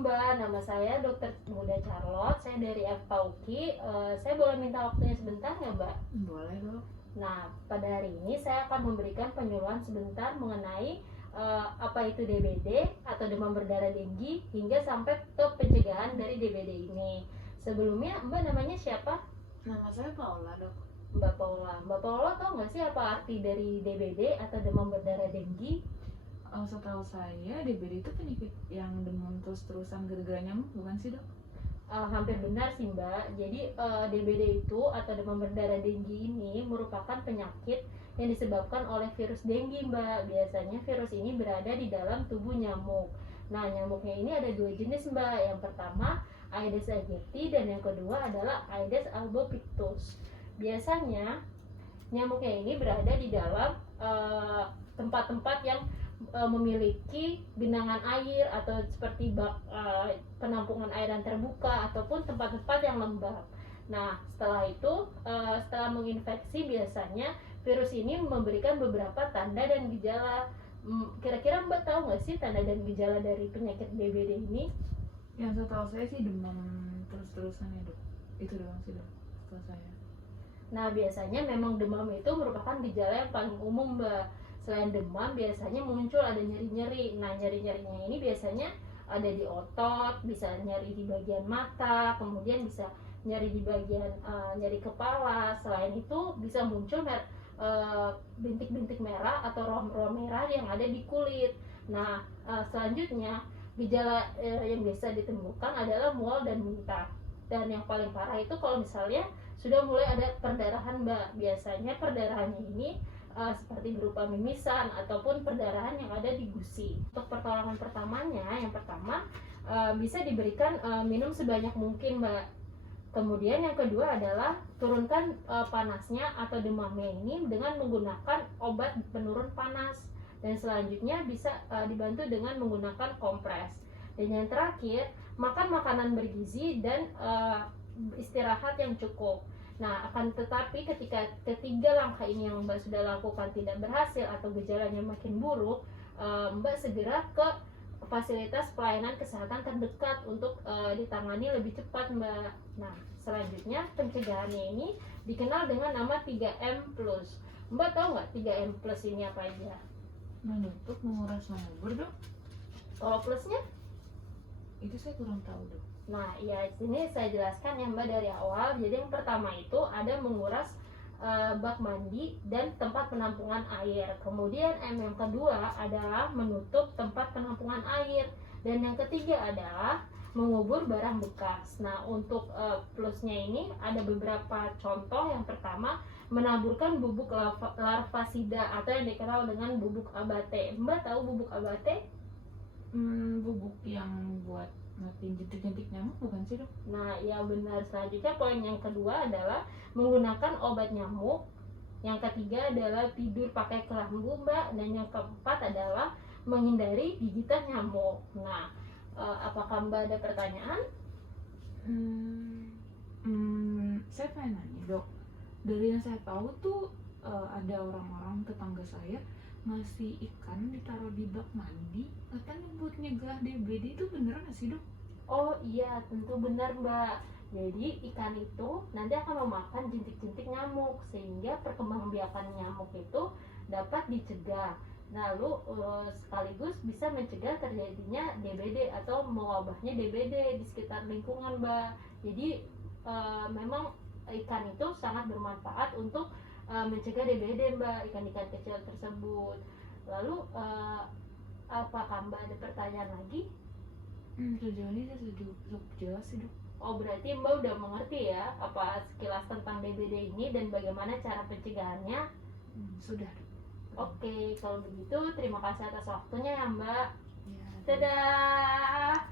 Mbak, nama saya Dr. Muda Charlotte, saya dari FKUKI. Saya boleh minta waktunya sebentar nggak Mbak? Boleh dok. Nah, pada hari ini saya akan memberikan penyuluhan sebentar mengenai apa itu DBD atau demam berdarah denggi hingga sampai ke pencegahan dari DBD ini. Sebelumnya Mbak namanya siapa? Nama saya Paula dok. Mbak Paula. Mbak Paula tahu nggak sih apa arti dari DBD atau demam berdarah denggi? Setahu saya DBD itu penyakit yang demam terus-terusan gara-gara nyamuk, bukan sih dok? Hampir benar sih Mbak. Jadi DBD itu atau demam berdarah denggi ini merupakan penyakit yang disebabkan oleh virus denggi Mbak. Biasanya virus ini berada di dalam tubuh nyamuk. Nah, nyamuknya ini ada dua jenis Mbak. Yang pertama Aedes aegypti dan yang kedua adalah Aedes albopictus. Biasanya nyamuknya ini berada di dalam tempat-tempat yang memiliki genangan air atau seperti bak penampungan air yang terbuka ataupun tempat-tempat yang lembab. Nah, setelah itu setelah menginfeksi biasanya virus ini memberikan beberapa tanda dan gejala. Kira-kira Mbak tahu nggak sih tanda dan gejala dari penyakit DBD ini? Yang setahu saya sih demam terus-terusan ya dok. Itu doang sih dok, setahu saya. Nah, biasanya memang demam itu merupakan gejala yang paling umum, Mbak. Selain demam, biasanya muncul ada nyeri-nyeri. Nah, nyeri-nyerinya ini biasanya ada di otot, bisa nyeri di bagian mata, kemudian bisa nyeri di bagian nyeri kepala. Selain itu, bisa muncul bintik-bintik merah atau rom-rom merah yang ada di kulit. Nah, selanjutnya gejala yang biasa ditemukan adalah mual dan muntah. Dan yang paling parah itu kalau misalnya sudah mulai ada perdarahan Mbak. Biasanya perdarahannya ini seperti berupa mimisan ataupun perdarahan yang ada di gusi. Untuk pertolongan pertamanya, yang pertama bisa diberikan minum sebanyak mungkin Mbak. Kemudian yang kedua adalah turunkan panasnya atau demamnya ini dengan menggunakan obat penurun panas. Dan selanjutnya bisa dibantu dengan menggunakan kompres. Dan yang terakhir, makan makanan bergizi dan istirahat yang cukup. Nah, akan tetapi ketika ketiga langkah ini yang Mbak sudah lakukan tidak berhasil atau gejalanya makin buruk, Mbak segera ke fasilitas pelayanan kesehatan terdekat untuk ditangani lebih cepat Mbak. Nah, selanjutnya pencegahannya ini dikenal dengan nama 3M+. Mbak tahu nggak 3M+ ini apa aja? Menutup, menguras, mengubur dok. Kalau plusnya? Itu saya kurang tahu dok. Nah, ya sini saya jelaskan ya Mbak dari awal. Jadi yang pertama itu ada menguras bak mandi dan tempat penampungan air. Kemudian yang kedua adalah menutup tempat penampungan air. Dan yang ketiga adalah mengubur barang bekas. Nah, untuk plusnya ini ada beberapa contoh. Yang pertama, menaburkan bubuk larvasida atau yang dikenal dengan bubuk abate. Mbak tahu bubuk abate? Bubuk yang buat ngatin jentik-jentik nyamuk, bukan sih dok? Nah, ya benar. Selanjutnya poin yang kedua adalah menggunakan obat nyamuk. Yang ketiga adalah tidur pakai kelambu Mbak. Dan yang keempat adalah menghindari gigitan nyamuk. Nah, apakah Mbak ada pertanyaan? Saya pengen nanya dok. Dari yang saya tahu tuh ada orang-orang tetangga saya ngasih ikan ditaruh di bak mandi, katanya buat nyegah DBD. Itu bener nggak sih dok? Oh iya, tentu benar Mbak. Jadi ikan itu nanti akan memakan jentik-jentik nyamuk sehingga perkembangbiakan nyamuk itu dapat dicegah. Lalu sekaligus bisa mencegah terjadinya DBD atau mewabahnya DBD di sekitar lingkungan Mbak. Jadi memang ikan itu sangat bermanfaat untuk mencegah DBD Mbak, ikan-ikan kecil tersebut. Lalu apakah Mbak ada pertanyaan lagi? Sejauh ini saya cukup jelas sih dok. Oh, berarti Mbak udah mengerti ya apa sekilas tentang DBD ini dan bagaimana cara pencegahannya? Sudah dok. Oke, kalau begitu terima kasih atas waktunya ya Mbak. Ya, Dadah.